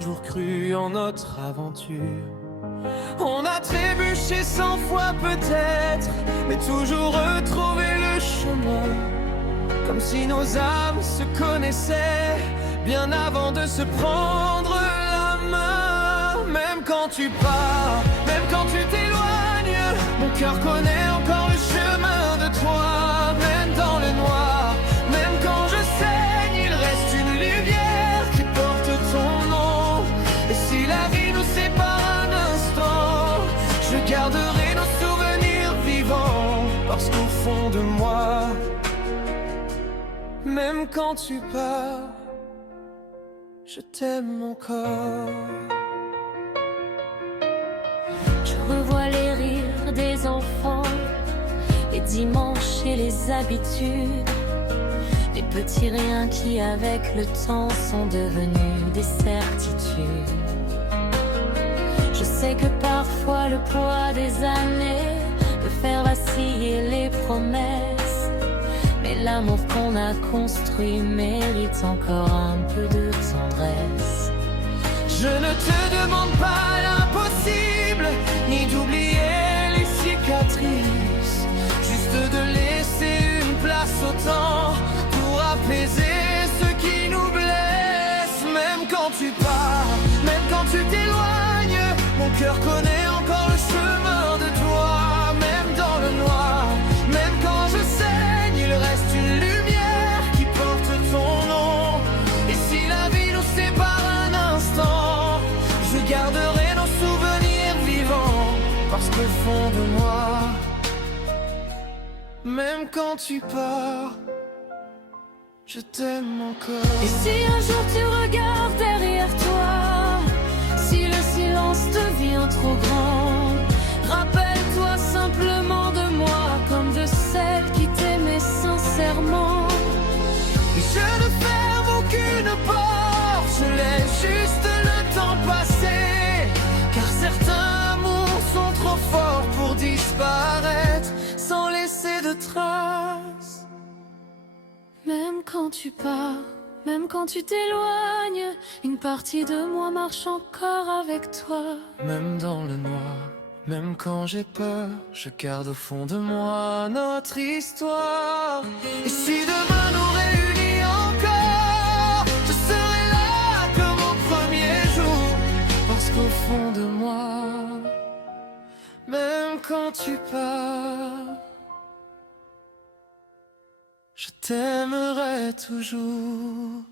Toujours cru en notre aventure. On a trébuché 100 fois peut-être, mais toujours retrouvé le chemin. Comme si nos âmes se connaissaient bien avant de se prendre la main. Même quand tu pars, même quand tu t'éloignes, mon cœur connaît encore le chemin de toi. Même dans le noir, même quand je saigne, il reste une lumière qui porte ton nom. Et si la vie nous sépare un instant, je garderai nos souvenirs vivants. Parce qu'au fond de moi, même quand tu pars, je t'aime encore. Je revois les rires des enfants, les dimanches et les habitudes, les petits riens qui avec le temps sont devenus des certitudes. Je sais que parfois le poids des années peut faire vaciller les promesses, mais l'amour qu'on a construit mérite encore un peu de tendresse. Je ne te demande pas l'impossible, ni d'oublier les cicatrices, juste de laisser une place au temps pour apaiser ce qui nous blesse. Même quand tu pars, même quand tu t'éloignes, mon cœur connaît encore le chemin de toi. Même dans le noir, même quand je saigne, il reste une lumière qui porte ton nom. Et si la vie nous sépare un instant, je garderai nos souvenirs vivants. Parce qu'au fond de moi, même quand tu pars, je t'aime encore. Et si un jour tu regardes derrière toi, si le silence devient trop grand, rappelle-toi simplement de moi, comme de celle qui t'aimait sincèrement. Et je ne ferme aucune porte, je laisse juste le temps passer. Car certains amours sont trop forts pour disparaître sans laisser de traces. Même quand tu pars, même quand tu t'éloignes, une partie de moi marche encore avec toi. Même dans le noir, même quand j'ai peur, je garde au fond de moi notre histoire. Et si demain nous réunit encore, je serai là comme au premier jour. Parce qu'au fond de moi, même quand tu pars, je t'aimerai toujours.